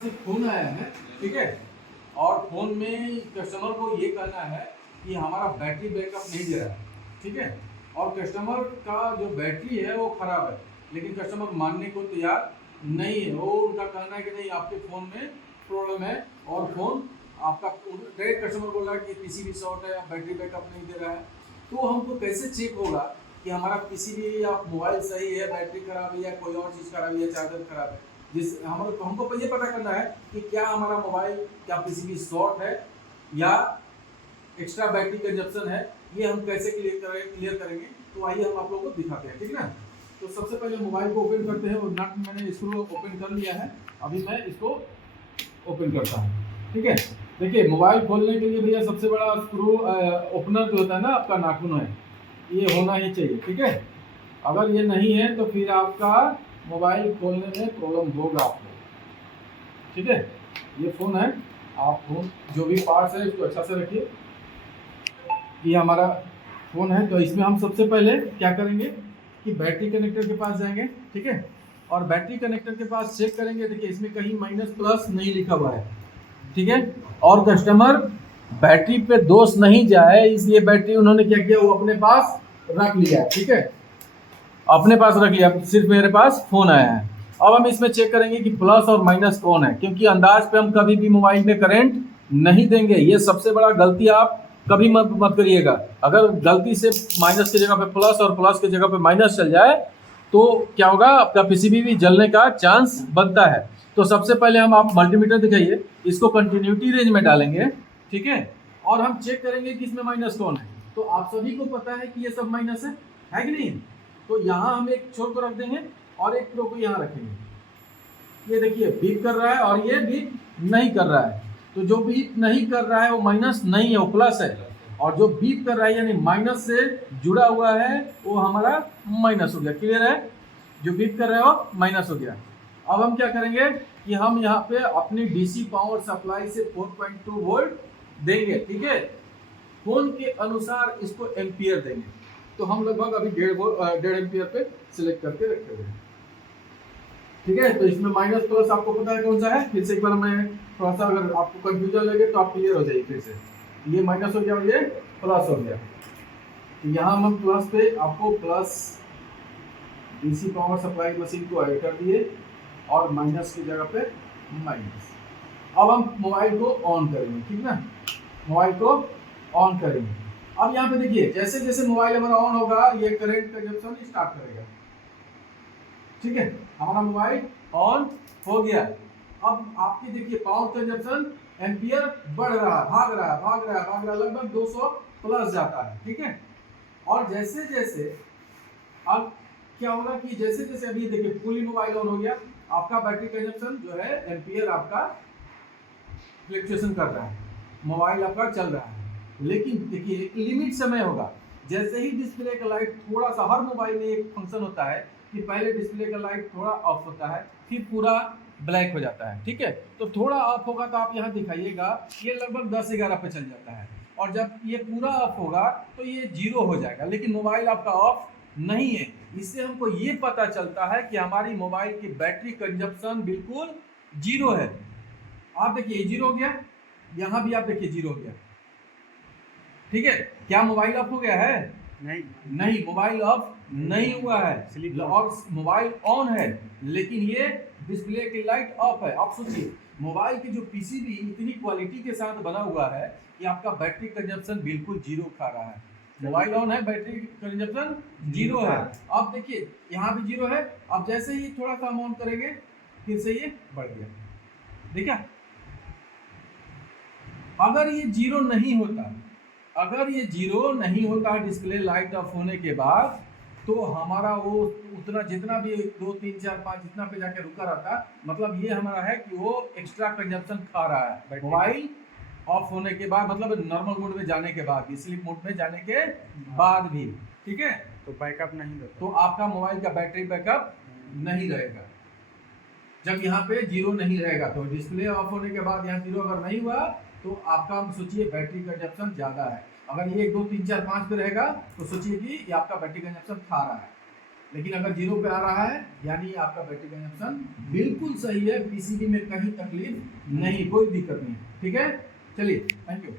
Phone आया है, ठीक है। और फोन में कस्टमर को ये कहना है कि हमारा बैटरी बैकअप नहीं दे रहा है, ठीक है। और कस्टमर का जो बैटरी है वो ख़राब है, लेकिन कस्टमर मानने को तैयार नहीं है। वो उनका कहना है कि नहीं, आपके फ़ोन में प्रॉब्लम है और फ़ोन आपका डायरेक्ट कस्टमर बोल रहा है कि पीसीबी शॉर्ट है या बैटरी बैकअप नहीं दे रहा है। तो हमको कैसे चेक होगा कि हमारा पीसीबी या मोबाइल सही है, बैटरी खराब है या कोई और चीज़ खराब है या चार्जर खराब है। हमको ये पता करना है कि क्या हमारा मोबाइल क्या पीसीबी शॉर्ट है या एक्स्ट्रा बैटरी कंजप्शन है। ये हम कैसे क्लियर करेंगे, तो आइए हम आप लोगों को दिखाते हैं, ठीक ना। तो सबसे पहले मोबाइल को ओपन करते हैं और नट मैंने इसको ओपन कर लिया है। अभी मैं इसको ओपन करता हूँ, ठीक है। देखिए, मोबाइल खोलने के लिए भैया सबसे बड़ा स्क्रू ओपनर जो होता है ना, आपका नाखून है, ये होना ही चाहिए, ठीक है। अगर ये नहीं है तो फिर आपका मोबाइल खोलने में प्रॉब्लम होगा आपको, ठीक है। ये फ़ोन है, आप फ़ोन जो भी पार्ट्स है इसको अच्छा से रखिए। ये हमारा फ़ोन है, तो इसमें हम सबसे पहले क्या करेंगे कि बैटरी कनेक्टर के पास जाएंगे, ठीक है। और बैटरी कनेक्टर के पास चेक करेंगे। देखिए, इसमें कहीं माइनस प्लस नहीं लिखा हुआ है, ठीक है। और कस्टमर बैटरी पे दोष नहीं जाए, इसलिए बैटरी उन्होंने क्या किया, वो अपने पास रख लिया, ठीक है। अपने पास रख लिया, सिर्फ मेरे पास फ़ोन आया है। अब हम इसमें चेक करेंगे कि प्लस और माइनस कौन है, क्योंकि अंदाज पे हम कभी भी मोबाइल में करंट नहीं देंगे। ये सबसे बड़ा गलती आप कभी मत करिएगा। अगर गलती से माइनस की जगह पे प्लस और प्लस की जगह पे माइनस चल जाए तो क्या होगा, आपका पीसीबी भी जलने का चांस बनता है। तो सबसे पहले आप मल्टीमीटर दिखाइए, इसको कंटिन्यूटी रेंज में डालेंगे, ठीक है। और हम चेक करेंगे कि इसमें माइनस कौन है। तो आप सभी को पता है कि ये सब माइनस है कि नहीं। तो यहाँ हम एक छोर को रख देंगे और एक प्रो को यहाँ रखेंगे। ये देखिए, बीप कर रहा है और ये बीप नहीं कर रहा है। तो जो बीप नहीं कर रहा है वो माइनस नहीं है, वो प्लस है। और जो बीप कर रहा है यानी माइनस से जुड़ा हुआ है वो हमारा माइनस हो गया। क्लियर है, जो बीप कर रहा है वो माइनस हो गया। अब हम क्या करेंगे कि हम यहाँ पे अपनी डीसी पावर सप्लाई से 4.2 वोल्ट देंगे, ठीक है। फोन के अनुसार इसको एम्पियर देंगे। तो हम लगभग अभी 1.5 एम्पियर पे सिलेक्ट करके रखे हुए हैं, ठीक है। तो इसमें माइनस प्लस आपको पता है कौन सा है। फिर से एक बार मैं थोड़ा सा, अगर आपको कंफ्यूजन लगे तो आप क्लियर हो जाइए फिर से। ये माइनस हो गया और ये प्लस हो गया। तो यहाँ हम प्लस पे आपको plus DC power supply machine को ऐड कर दिए और माइनस की जगह पे माइनस। अब हम मोबाइल को ऑन करेंगे, ठीक ना। मोबाइल को ऑन करेंगे। अब यहाँ पे देखिए, जैसे जैसे मोबाइल हमारा ऑन होगा ये करंट कंजप्शन स्टार्ट करेगा, ठीक है। हमारा मोबाइल ऑन हो गया। अब आपकी देखिए पावर कंजप्शन एम्पियर बढ़ रहा, भाग रहा, लगभग 200 प्लस जाता है, ठीक है। और जैसे जैसे अब क्या होगा कि जैसे जैसे अभी देखिए फुली मोबाइल ऑन हो गया, आपका बैटरी कंजप्शन जो है एम्पियर आपका फ्लक्चुएशन कर रहा है, मोबाइल आपका चल रहा है। लेकिन देखिए, एक लिमिट समय होगा। जैसे ही डिस्प्ले का लाइट थोड़ा सा, हर मोबाइल में एक फंक्शन होता है कि पहले डिस्प्ले का लाइट थोड़ा ऑफ होता है, फिर पूरा ब्लैक हो जाता है, ठीक है। तो थोड़ा ऑफ होगा तो आप यहाँ दिखाइएगा, ये लगभग 10-11 पे चल जाता है। और जब ये पूरा ऑफ होगा तो ये 0 हो जाएगा, लेकिन मोबाइल आपका ऑफ नहीं है। इससे हमको ये पता चलता है कि हमारी मोबाइल की बैटरी कंजप्शन बिल्कुल 0 है। आप देखिए 0 हो गया, यहाँ भी आप देखिए 0 हो गया, ठीक है। क्या मोबाइल ऑफ हो गया है? नहीं, मोबाइल ऑफ नहीं हुआ है और मोबाइल ऑन है, लेकिन ये डिस्प्ले की लाइट ऑफ है। आप सोचिए, मोबाइल की जो पीसीबी इतनी क्वालिटी के साथ बना हुआ है कि आपका बैटरी कंजप्शन बिल्कुल 0 खा रहा है। मोबाइल ऑन है, बैटरी कंजप्शन 0 है। आप देखिए यहाँ भी 0 है। अब जैसे ही थोड़ा सा ऑन करेंगे फिर से ये बढ़ गया, देखा। अगर ये 0 नहीं होता, डिस्प्ले लाइट ऑफ होने के बाद, तो हमारा वो उतना जितना भी 2, 3, 4, 5 जितना पे जाके रुका रहता, मतलब ये हमारा है कि वो एक्स्ट्रा कंजप्शन खा रहा है मोबाइल ऑफ होने के बाद, मतलब नॉर्मल मोड में जाने के बाद, स्लीप मोड में जाने के बाद भी, ठीक है। तो बैकअप नहीं देता, तो आपका मोबाइल का बैटरी बैकअप नहीं रहेगा। जब यहाँ पे 0 नहीं रहेगा तो डिस्प्ले ऑफ होने के बाद यहाँ 0 अगर नहीं हुआ तो आपका सोचिए बैटरी कंजप्शन ज़्यादा है। अगर ये 1, 2, 3, 4, 5 पे रहेगा तो सोचिए कि ये आपका बैटरी कंजप्शन खा रहा है। लेकिन अगर 0 पे आ रहा है यानी आपका बैटरी कंजप्शन बिल्कुल सही है, पीसीबी में कहीं तकलीफ नहीं, कोई दिक्कत नहीं। ठीक है, चलिए, थैंक यू।